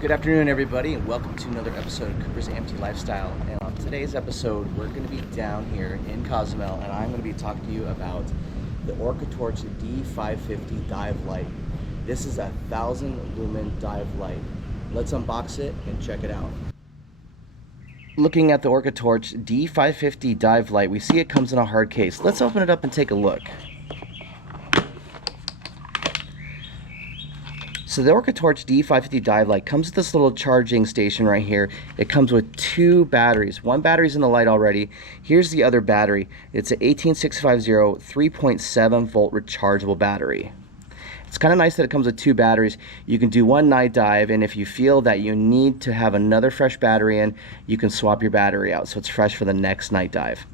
Good afternoon, everybody, and welcome to another episode of Cooper's Amputee Lifestyle. And on today's episode, we're going to be down here in Cozumel, and I'm going to be talking to you about the ORCATORCH D550 dive light. This is a 1,000 lumen dive light. Let's unbox it and check it out. Looking at the ORCATORCH D550 dive light, we see it comes in a hard case. Let's open it up and take a look. So the ORCATORCH D550 dive light comes with this little charging station right here. It comes with two batteries. One battery's in the light already. Here's the other battery. It's an 18650 3.7 volt rechargeable battery. It's kind of nice that it comes with two batteries. You can do one night dive, and if you feel that you need to have another fresh battery in, you can swap your battery out so it's fresh for the next night dive.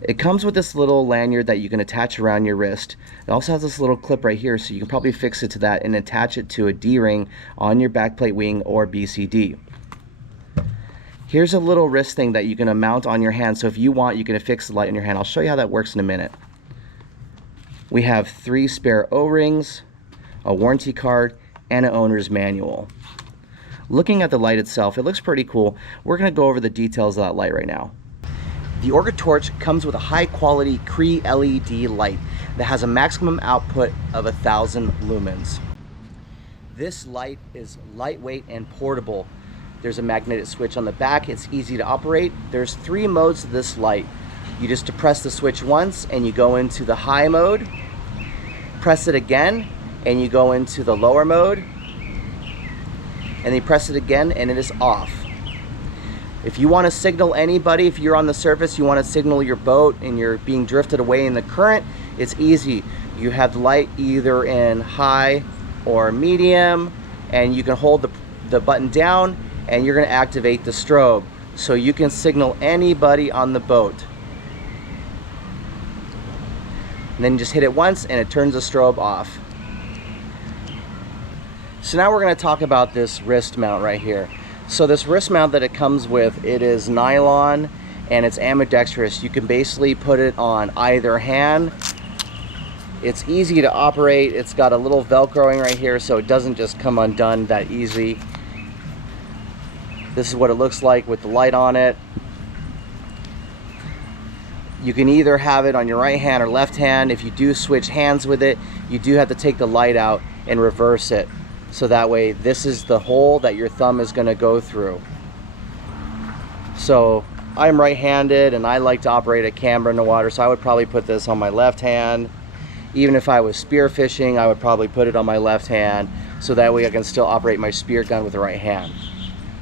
It comes with this little lanyard that you can attach around your wrist. It also has this little clip right here, so you can probably fix it to that and attach it to a D-ring on your backplate wing or BCD. Here's a little wrist thing that you can mount on your hand, so if you want, you can affix the light on your hand. I'll show you how that works in a minute. We have 3 spare O-rings, a warranty card, and an owner's manual. Looking at the light itself, it looks pretty cool. We're going to go over the details of that light right now. The ORCATORCH comes with a high-quality Cree LED light that has a maximum output of 1,000 lumens. This light is lightweight and portable. There's a magnetic switch on the back. It's easy to operate. There's 3 modes to this light. You just depress the switch once and you go into the high mode. Press it again and you go into the lower mode. And then you press it again and it is off. If you want to signal anybody, if you're on the surface, you want to signal your boat and you're being drifted away in the current, it's easy. You have the light either in high or medium, and you can hold the button down and you're going to activate the strobe. So you can signal anybody on the boat. And then you just hit it once and it turns the strobe off. So now we're going to talk about this wrist mount right here. So this wrist mount that it comes with, it is nylon and it's ambidextrous. You can basically put it on either hand. It's easy to operate. It's got a little Velcroing right here so it doesn't just come undone that easy. This is what it looks like with the light on it. You can either have it on your right hand or left hand. If you do switch hands with it, you do have to take the light out and reverse it. So that way, this is the hole that your thumb is going to go through. So I'm right-handed and I like to operate a camera in the water, so I would probably put this on my left hand. Even if I was spearfishing, I would probably put it on my left hand, so that way I can still operate my spear gun with the right hand.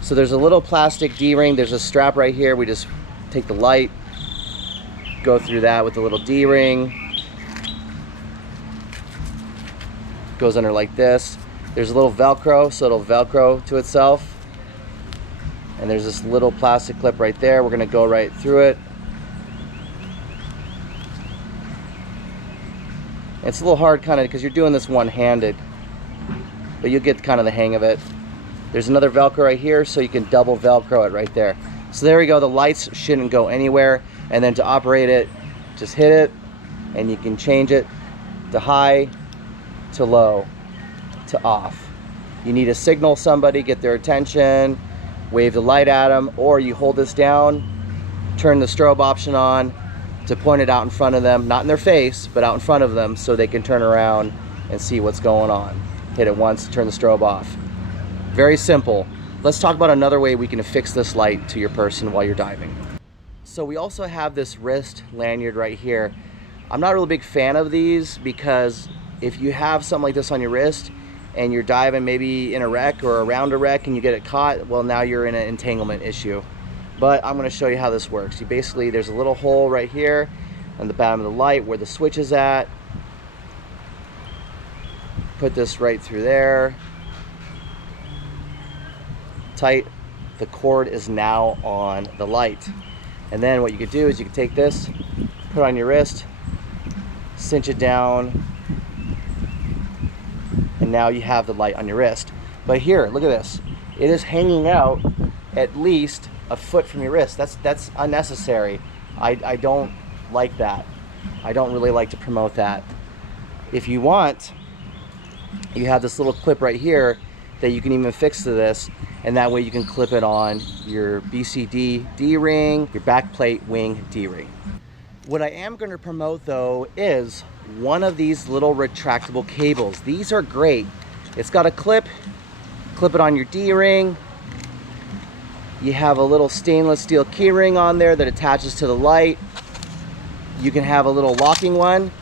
So there's a little plastic D-ring. There's a strap right here. We just take the light, go through that with the little D-ring. Goes under like this. There's a little Velcro, so it'll Velcro to itself. And there's this little plastic clip right there. We're going to go right through it. It's a little hard kind of because you're doing this one-handed, but you'll get kind of the hang of it. There's another Velcro right here, so you can double Velcro it right there. So there we go. The lights shouldn't go anywhere. And then to operate it, just hit it, and you can change it to high, to low, to off. You need to signal somebody, get their attention, wave the light at them, or you hold this down, turn the strobe option on to point it out in front of them, not in their face, but out in front of them so they can turn around and see what's going on. Hit it once, turn the strobe off. Very simple. Let's talk about another way we can affix this light to your person while you're diving. So we also have this wrist lanyard right here. I'm not a really big fan of these because if you have something like this on your wrist and you're diving maybe in a wreck or around a wreck and you get it caught, well, now you're in an entanglement issue. But I'm going to show you how this works. You basically, there's a little hole right here on the bottom of the light where the switch is at. Put this right through there. Tight. The cord is now on the light. And then what you could do is you could take this, put it on your wrist, cinch it down, and now you have the light on your wrist. But here, look at this. It is hanging out at least a foot from your wrist. That's unnecessary. I don't like that. I don't really like to promote that. If you want, you have this little clip right here that you can even fix to this, and that way you can clip it on your BCD D-ring, your backplate wing D-ring. What I am going to promote though is one of these little retractable cables. These are great. It's got a clip it on your D-ring. You have a little stainless steel key ring on there that attaches to the light. You can have a little locking one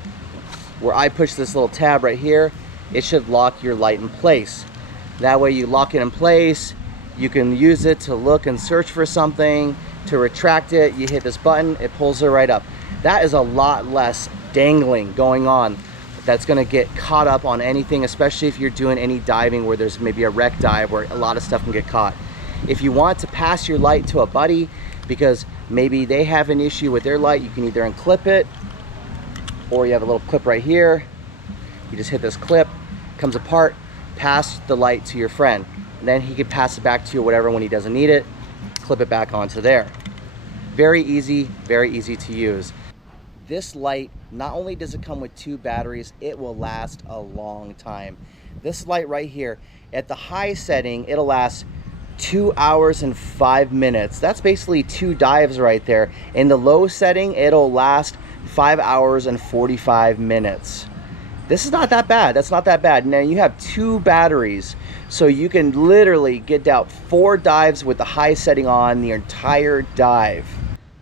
where I push this little tab right here. It should lock your light in place. That way you lock it in place. You can use it to look and search for something. To retract it, you hit this button, it pulls it right up. That is a lot less dangling going on. That's gonna get caught up on anything, especially if you're doing any diving where there's maybe a wreck dive where a lot of stuff can get caught. If you want to pass your light to a buddy because maybe they have an issue with their light, you can either unclip it, or you have a little clip right here. You just hit this clip, comes apart, pass the light to your friend. And then he can pass it back to you, whatever, when he doesn't need it, clip it back onto there. Very easy to use. This light, not only does it come with 2 batteries, it will last a long time. This light right here, at the high setting, it'll last 2 hours and 5 minutes. That's basically 2 dives right there. In the low setting, it'll last 5 hours and 45 minutes. This is not that bad. That's not that bad. Now you have 2 batteries, so you can literally get out 4 dives with the high setting on the entire dive.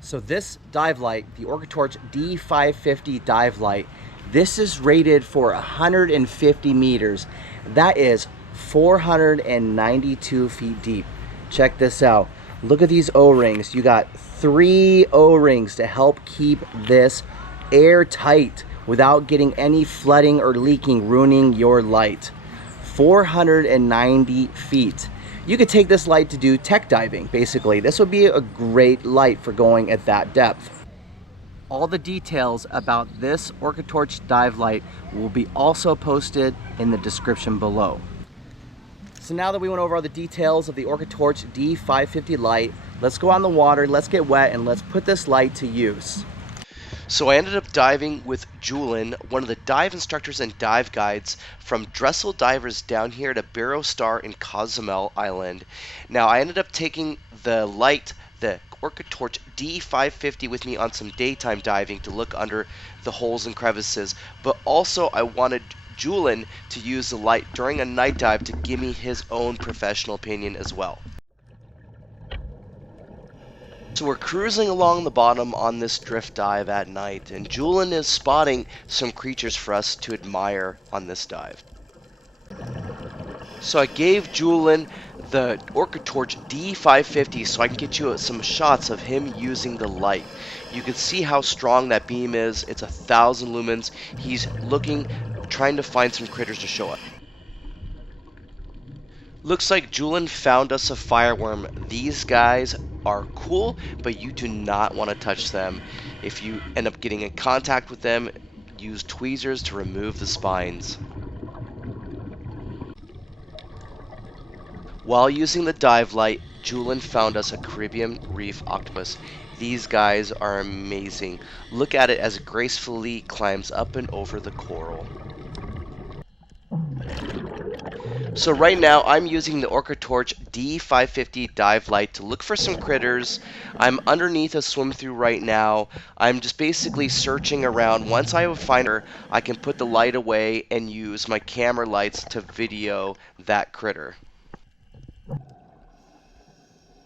So this dive light, the ORCATORCH D550 dive light, this is rated for 150 meters. That is 492 feet deep. Check this out. Look at these O-rings. You got 3 O-rings to help keep this airtight without getting any flooding or leaking, ruining your light. 490 feet. You could take this light to do tech diving, basically. This would be a great light for going at that depth. All the details about this ORCATORCH dive light will be also posted in the description below. So now that we went over all the details of the ORCATORCH D550 light, let's go on the water, let's get wet, and let's put this light to use. So I ended up diving with Julian, one of the dive instructors and dive guides from Dressel Divers down here at a Barrow Star in Cozumel Island. Now I ended up taking the light, the ORCATORCH D550 with me on some daytime diving to look under the holes and crevices, but also I wanted Julian to use the light during a night dive to give me his own professional opinion as well. So we're cruising along the bottom on this drift dive at night, and Julian is spotting some creatures for us to admire on this dive. So I gave Julian the ORCATORCH D550 so I can get you some shots of him using the light. You can see how strong that beam is. It's 1,000 lumens. He's trying to find some critters to show us. Looks like Julian found us a fireworm. These guys are cool, but you do not want to touch them. If you end up getting in contact with them, use tweezers to remove the spines. While using the dive light, Julian found us a Caribbean reef octopus. These guys are amazing. Look at it as it gracefully climbs up and over the coral. So right now I'm using the ORCATORCH D550 dive light to look for some critters. I'm underneath a swim through right now. I'm just basically searching around. Once I find her, I can put the light away and use my camera lights to video that critter.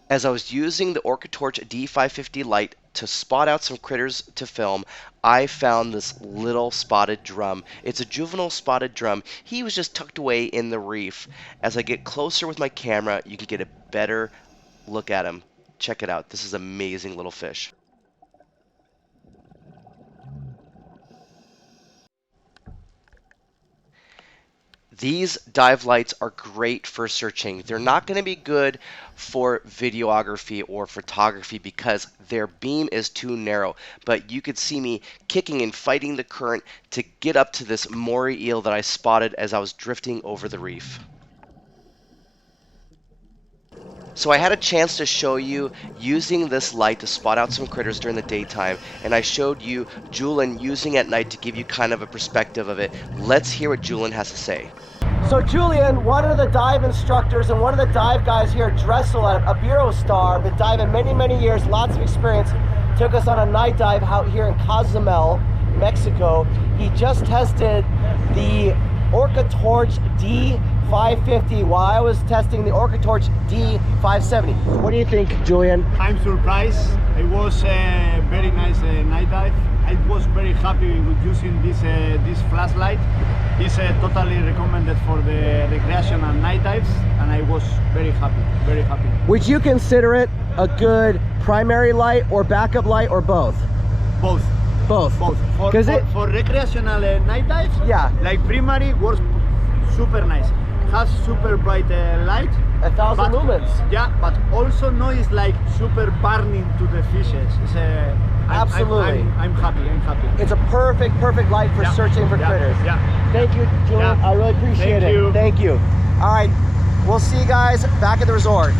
As I was using the ORCATORCH D550 light to spot out some critters to film, I found this little spotted drum. It's a juvenile spotted drum. He was just tucked away in the reef. As I get closer with my camera, you can get a better look at him. Check it out. This is an amazing little fish. These dive lights are great for searching. They're not going to be good for videography or photography because their beam is too narrow. But you could see me kicking and fighting the current to get up to this moray eel that I spotted as I was drifting over the reef. So I had a chance to show you using this light to spot out some critters during the daytime, and I showed you Julian using at night to give you kind of a perspective of it. Let's hear what Julian has to say. So Julian, one of the dive instructors and one of the dive guys here at Dressel, a bureau star, been diving many, many years, lots of experience, took us on a night dive out here in Cozumel, Mexico. He just tested the ORCATORCH D550 while I was testing the ORCATORCH D570. What do you think, Julian? I'm surprised. It was a very nice night dive. I was very happy with using this flashlight. It's totally recommended for the recreational night dives, and I was very happy, very happy. Would you consider it a good primary light or backup light or both? Both. Both. Both. For recreational night dives, yeah, like primary works super nice. Has super bright light. 1,000 lumens. Yeah, but also noise like super burning to the fishes. It's absolutely. I'm happy. I'm happy. It's a perfect light for searching for critters. Yeah. Thank you, Julian. Yeah. I really appreciate it. Thank you. All right, we'll see you guys back at the resort.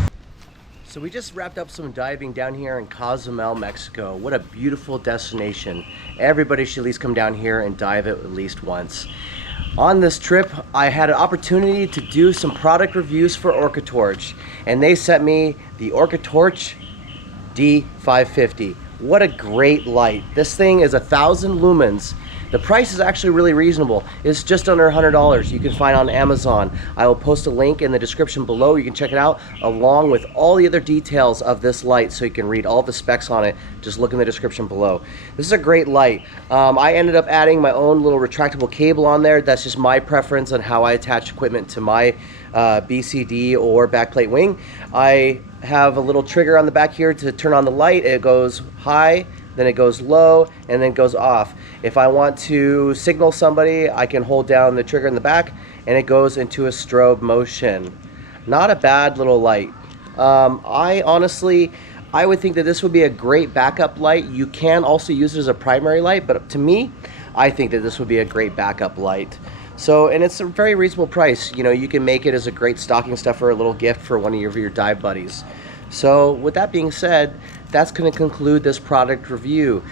So we just wrapped up some diving down here in Cozumel, Mexico. What a beautiful destination. Everybody should at least come down here and dive it at least once. On this trip, I had an opportunity to do some product reviews for ORCATORCH, and they sent me the ORCATORCH D550. What a great light. This thing is 1,000 lumens. The price is actually really reasonable. It's just under $100. You can find it on Amazon. I will post a link in the description below. You can check it out along with all the other details of this light so you can read all the specs on it. Just look in the description below. This is a great light. I ended up adding my own little retractable cable on there. That's just my preference on how I attach equipment to my BCD or backplate wing. I have a little trigger on the back here to turn on the light. It goes high, then it goes low, and then goes off. If I want to signal somebody, I can hold down the trigger in the back and it goes into a strobe motion. Not a bad little light. I honestly would think that this would be a great backup light. You can also use it as a primary light, but to me, I think that this would be a great backup light. So, and it's a very reasonable price. You know, you can make it as a great stocking stuffer, a little gift for one of your dive buddies. So with that being said, that's going to conclude this product review.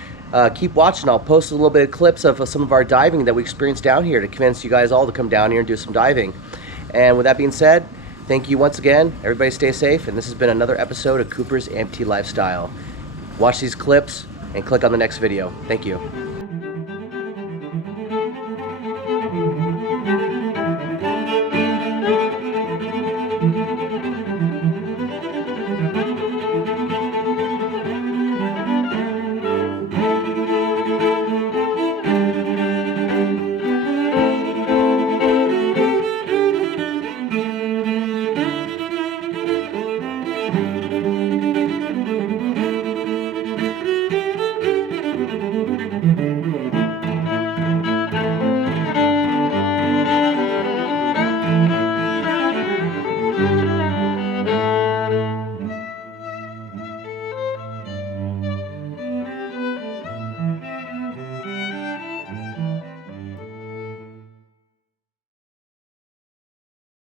Keep watching. I'll post a little bit of clips of some of our diving that we experienced down here to convince you guys all to come down here and do some diving. And with that being said, thank you once again. Everybody stay safe, and this has been another episode of Cooper's Amputee Lifestyle. Watch these clips and click on the next video. Thank you.